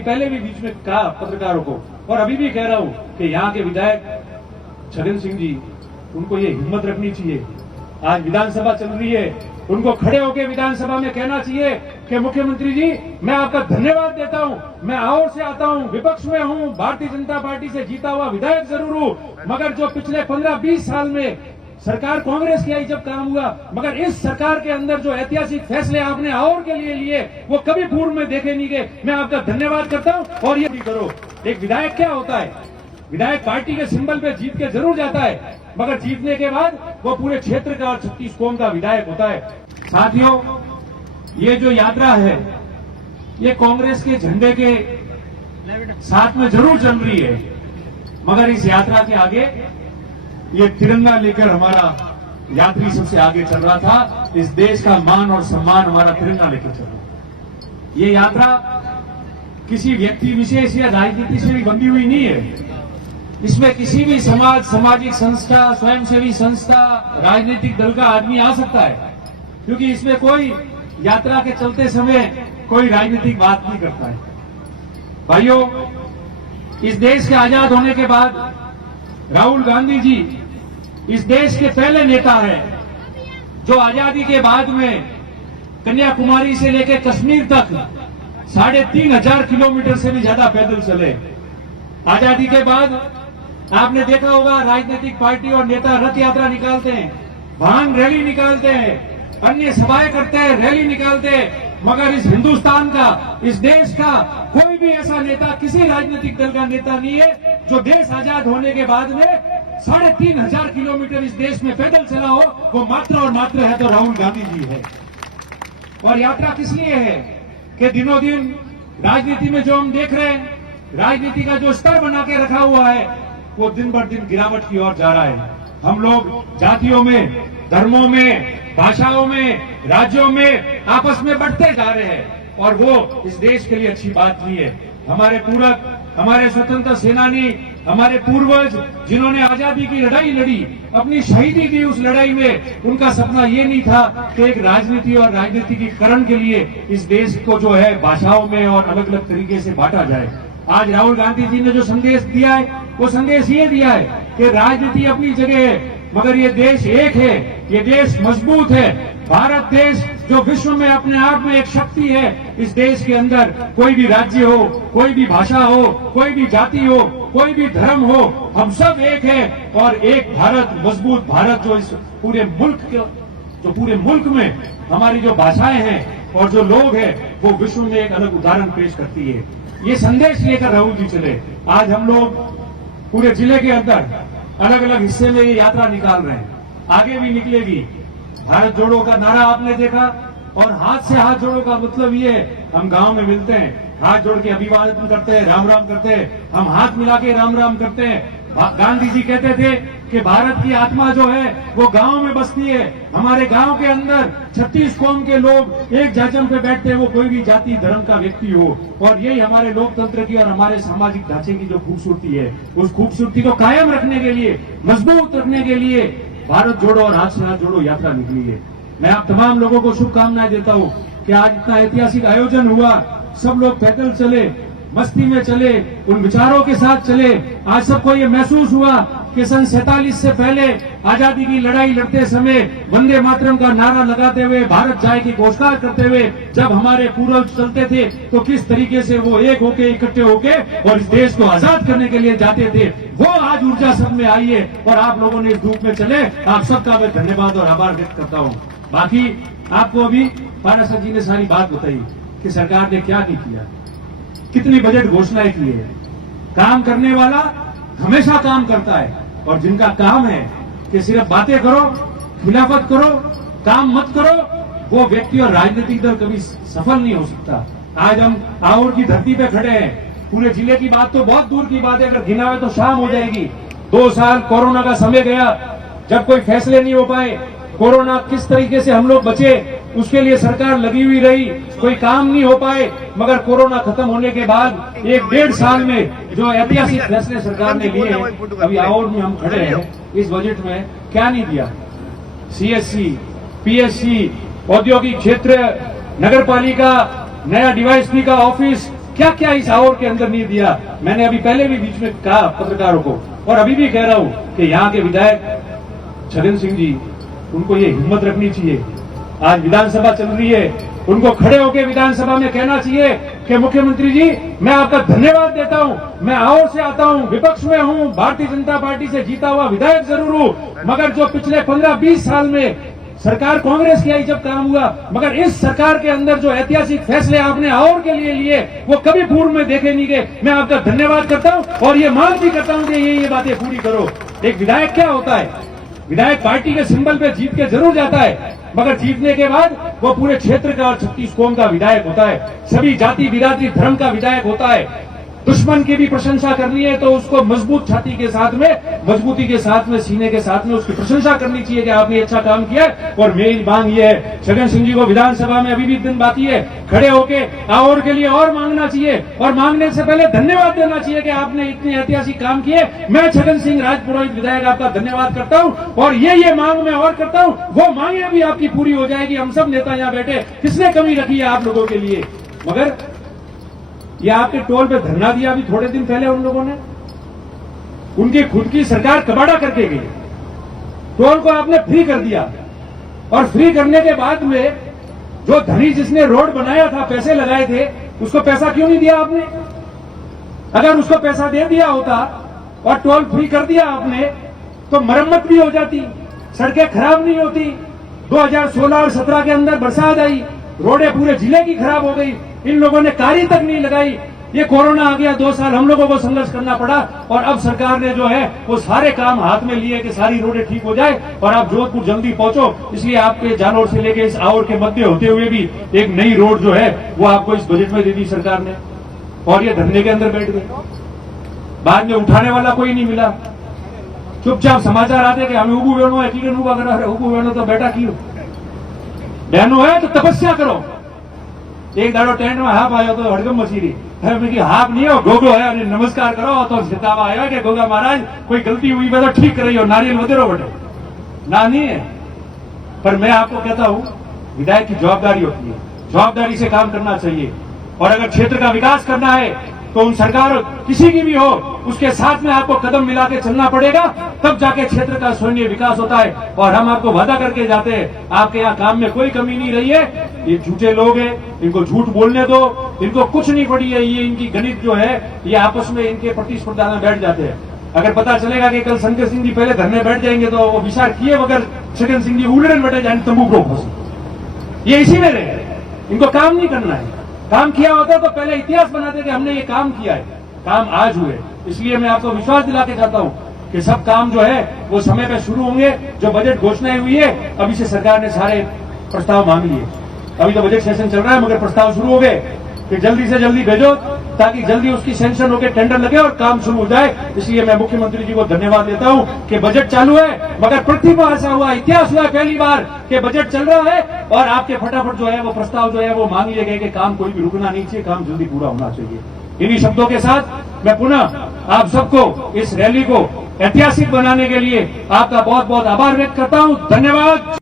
पहले भी बीच में कहा पत्रकारों को, और अभी भी कह रहा हूं कि यहाँ के विधायक छगन सिंह जी, उनको ये हिम्मत रखनी चाहिए। आज विधानसभा चल रही है, उनको खड़े होकर विधानसभा में कहना चाहिए कि मुख्यमंत्री जी, मैं आपका धन्यवाद देता हूं, मैं आवर से आता हूं, विपक्ष में हूं, भारतीय जनता पार्टी से जीता हुआ विधायक जरूर हूं, मगर जो पिछले 15-20 साल में सरकार कांग्रेस की आई जब काम हुआ, मगर इस सरकार के अंदर जो ऐतिहासिक फैसले आपने आवर के लिए लिए वो कभी पूर्व में देखे नहीं गए। मैं आपका धन्यवाद करता हूं। और ये भी करो, एक विधायक क्या होता है, विधायक पार्टी के सिंबल पे जीत के जरूर जाता है, मगर जीतने के बाद वो पूरे क्षेत्र का और 36 कौम का विधायक होता है। साथियों, ये जो यात्रा है ये कांग्रेस के झंडे के साथ में जरूर चल रही है, मगर इस यात्रा के आगे ये तिरंगा लेकर हमारा यात्री सबसे आगे चल रहा था। इस देश का मान और सम्मान हमारा तिरंगा लेकर चल रहा। ये यात्रा किसी व्यक्ति विशेष या राजनीति से भी बंधी हुई नहीं है। इसमें किसी भी समाज, सामाजिक संस्था, स्वयंसेवी संस्था, राजनीतिक दल का आदमी आ सकता है, क्योंकि इसमें कोई यात्रा के चलते समय कोई राजनीतिक बात नहीं करता है। भाइयों, इस देश के आजाद होने के बाद राहुल गांधी जी इस देश के पहले नेता हैं जो आजादी के बाद में कन्याकुमारी से लेकर कश्मीर तक 3,500 किलोमीटर से भी ज्यादा पैदल चले। आजादी के बाद आपने देखा होगा राजनीतिक पार्टी और नेता रथ यात्रा निकालते हैं, वाहन रैली निकालते हैं, अन्य सभाएं करते हैं, रैली निकालते हैं, मगर इस हिंदुस्तान का, इस देश का कोई भी ऐसा नेता, किसी राजनीतिक दल का नेता नहीं है जो देश आजाद होने के बाद में 3,500 किलोमीटर इस देश में पैदल चला हो। वो मात्र और मात्र है तो राहुल गांधी जी है। और यात्रा किस लिए है कि दिनों दिन राजनीति में जो हम देख रहे हैं, राजनीति का जो स्तर बना के रखा हुआ है वो दिन बर दिन गिरावट की ओर जा रहा है। हम लोग जातियों में, धर्मों में, भाषाओं में, राज्यों में आपस में बढ़ते जा रहे हैं, और वो इस देश के लिए अच्छी बात नहीं है। हमारे पूरक, हमारे स्वतंत्र सेनानी, हमारे पूर्वज जिन्होंने आजादी की लड़ाई लड़ी, अपनी शहीदी दी, उस लड़ाई में उनका सपना ये नहीं था कि एक राजनीति और राजनीतिकीकरण के लिए इस देश को जो है भाषाओं में और अलग अलग तरीके से बांटा जाए। आज राहुल गांधी जी ने जो संदेश दिया है वो संदेश ये दिया है कि राजनीति अपनी जगह है, मगर ये देश एक है, ये देश मजबूत है। भारत देश जो विश्व में अपने आप में एक शक्ति है, इस देश के अंदर कोई भी राज्य हो, कोई भी भाषा हो, कोई भी जाति हो, कोई भी धर्म हो, हम सब एक है। और एक भारत, मजबूत भारत जो इस पूरे मुल्क में हमारी जो भाषाएं हैं और जो लोग हैं वो विश्व में एक अलग उदाहरण पेश करती है। ये संदेश लेकर राहुल जी चले। आज हम लोग पूरे जिले के अंदर अलग अलग हिस्से में ये यात्रा निकाल रहे हैं, आगे भी निकलेगी। भारत जोड़ो का नारा आपने देखा, और हाथ से हाथ जोड़ो का मतलब ये है, हम गांव में मिलते हैं, हाथ जोड़ के अभिवादन करते हैं, राम राम करते हैं, हम हाथ मिला के राम राम करते हैं। गांधी जी कहते थे कि भारत की आत्मा जो है वो गांव में बसती है। हमारे गांव के अंदर 36 कौम के लोग एक जाजम पे बैठते हैं, वो कोई भी जाति धर्म का व्यक्ति हो। और यही हमारे लोकतंत्र की और हमारे सामाजिक ढांचे की जो खूबसूरती है, उस खूबसूरती को कायम रखने के लिए, मजबूत रखने के लिए भारत जोड़ो और हाथ से हाथ जोड़ो यात्रा निकली है। मैं आप तमाम लोगों को शुभकामनाएं देता हूं कि आज इतना ऐतिहासिक आयोजन हुआ, सब लोग पैदल चले, मस्ती में चले, उन विचारों के साथ चले। आज सबको ये महसूस हुआ कि सन 47 से पहले आजादी की लड़ाई लड़ते समय वंदे मातरम का नारा लगाते हुए, भारत जाए की घोषणा करते हुए जब हमारे पूर्वज चलते थे तो किस तरीके से वो एक होके, इकट्ठे होके और इस देश को आजाद करने के लिए जाते थे। वो आज ऊर्जा सब में आई है और आप लोगों ने इस धूप में चले। आप सबका मैं धन्यवाद और आभार व्यक्त करता हूँ। बाकी आपको अभी पाराशर जी ने सारी बात बताई कि सरकार ने क्या नहीं किया, कितनी बजट घोषणाएं की है। काम करने वाला हमेशा काम करता है, और जिनका काम है कि सिर्फ बातें करो, खिलाफत करो, काम मत करो, वो व्यक्ति और राजनीतिक दल कभी सफल नहीं हो सकता। आज हम आउर की धरती पे खड़े हैं, पूरे जिले की बात तो बहुत दूर की बात है, अगर गिनावे तो शाम हो जाएगी। 2 साल कोरोना का समय गया, जब कोई फैसले नहीं हो पाए, कोरोना किस तरीके से हम लोग बचे उसके लिए सरकार लगी हुई रही, कोई काम नहीं हो पाए। मगर कोरोना खत्म होने के बाद 1-1.5 साल में जो ऐतिहासिक फैसले सरकार ने लिए हैं, अभी आउर में हम खड़े हैं, इस बजट में क्या नहीं दिया। सीएससी, पीएससी, औद्योगिक क्षेत्र, नगर पालिका, नया डीवाईएसपी का ऑफिस, क्या क्या इस आवर के अंदर नहीं दिया। मैंने अभी पहले भी बीच में कहा पत्रकारों को और अभी भी कह रहा हूं कि यहाँ के विधायक छगन सिंह जी, उनको ये हिम्मत रखनी चाहिए। आज विधानसभा चल रही है, उनको खड़े होकर विधानसभा में कहना चाहिए कि मुख्यमंत्री जी, मैं आपका धन्यवाद देता हूं, मैं आवर से आता हूं, विपक्ष में हूं, भारतीय जनता पार्टी से जीता हुआ विधायक जरूर हूं, मगर जो पिछले 15-20 साल में सरकार कांग्रेस की आई जब काम हुआ, मगर इस सरकार के अंदर जो ऐतिहासिक फैसले आपने आवर के लिए लिए वो कभी पूर्व में देखे नहीं गए। मैं आपका धन्यवाद करता हूं और ये मांग भी करता हूं कि ये बातें पूरी करो। एक विधायक क्या होता है? विधायक पार्टी के सिंबल पे जीत के जरूर जाता है, मगर जीतने के बाद वो पूरे क्षेत्र का और 36 कौम का विधायक होता है, सभी जाति बिरादरी धर्म का विधायक होता है। दुश्मन की भी प्रशंसा करनी है तो उसको मजबूत छाती के साथ में, मजबूती के साथ में, सीने के साथ में उसकी प्रशंसा करनी चाहिए कि आपने अच्छा काम किया है। और मेरी मांग ये है, छगन सिंह जी को विधानसभा में अभी भी दिन बाकी है, खड़े होके आवर के लिए और मांगना चाहिए और मांगने से पहले धन्यवाद देना चाहिए कि आपने इतने ऐतिहासिक काम किए। मैं छगन सिंह राजपुरोहित विधायक आपका धन्यवाद करता हूं और ये मांग मैं और करता हूं, वो मांगे भी आपकी पूरी हो जाएगी। हम सब नेता यहाँ बैठे, किसने कमी रखी है आप लोगों के लिए? मगर ये आपके टोल पे धरना दिया अभी थोड़े दिन पहले उन लोगों ने, उनकी खुद की सरकार कबाड़ा करके गई, टोल को आपने फ्री कर दिया और फ्री करने के बाद में जो धनी जिसने रोड बनाया था, पैसे लगाए थे, उसको पैसा क्यों नहीं दिया आपने? अगर उसको पैसा दे दिया होता और टोल फ्री कर दिया आपने तो मरम्मत भी हो जाती, सड़कें खराब नहीं होती। 2016 और 17 के अंदर बरसात आई, रोडें पूरे जिले की खराब हो गई, इन लोगों ने कारी तक नहीं लगाई। ये कोरोना आ गया, 2 साल हम लोगों को संघर्ष करना पड़ा और अब सरकार ने जो है वो सारे काम हाथ में लिए कि सारी रोडें ठीक हो जाए और आप जोधपुर जल्दी पहुंचो। इसलिए आपके जानौर से लेके इस आवर के मध्य होते हुए भी एक नई रोड जो है वो आपको इस बजट में दे दी सरकार ने और ये धरने के अंदर बैठ गए। बाद में उठाने वाला कोई नहीं मिला, चुपचाप समाचार आते कि हमें उबू बहनों है, ठीक उबा करा, उबू बहनों तो बेटा की बहनों है तो तपस्या करो। एक दाड़ो टेंट में हाफ आयो तो हड़कम मची रही है, हाफ नहीं हो गोगो है, नमस्कार करो तो जितावा आयो कि गोगा महाराज कोई गलती हुई मैं तो ठीक कर रही हो, नारियल वधेरो बटे ना नहीं है। पर मैं आपको कहता हूं, विधायक की जवाबदारी होती है, जवाबदारी से काम करना चाहिए और अगर क्षेत्र का विकास करना है तो उन सरकार किसी की भी हो उसके साथ में आपको कदम मिला के चलना पड़ेगा, तब जाके क्षेत्र का स्वयं विकास होता है। और हम आपको वादा करके जाते हैं, आपके यहाँ काम में कोई कमी नहीं रही है। ये झूठे लोग हैं, इनको झूठ बोलने दो, इनको कुछ नहीं पड़ी है। ये इनकी गणित जो है ये आपस में इनके प्रतिस्पर्धा में बैठ जाते हैं। अगर पता चलेगा कि कल शंकर सिंह जी पहले धरने बैठ जाएंगे तो वो विचार किए बगैर छगन सिंह जी उलटन बैठे जाए तंबू को, ये इसी में रहे। इनको काम नहीं करना है, काम किया होता तो पहले इतिहास बनाते कि हमने ये काम किया है, काम आज हुए। इसलिए मैं आपको विश्वास दिला के चाहता हूं कि सब काम जो है वो समय पे शुरू होंगे। जो बजट घोषणाएं हुई है अभी से सरकार ने सारे प्रस्ताव मांग लिए, अभी तो बजट सेशन चल रहा है मगर प्रस्ताव शुरू हो गए कि जल्दी से जल्दी भेजो ताकि जल्दी उसकी सेंक्शन होकर टेंडर लगे और काम शुरू हो जाए। इसलिए मैं मुख्यमंत्री जी को धन्यवाद देता हूं कि बजट चालू है, मगर पृथ्वी पर ऐसा हुआ, इतिहास हुआ पहली बार कि बजट चल रहा है और आपके फटाफट जो है वो प्रस्ताव जो है वो मांग लिए गए कि काम कोई भी रुकना नहीं चाहिए, काम जल्दी पूरा होना चाहिए। इन्हीं शब्दों के साथ मैं पुनः आप सबको इस रैली को ऐतिहासिक बनाने के लिए आपका बहुत बहुत आभार व्यक्त करता हूं। धन्यवाद।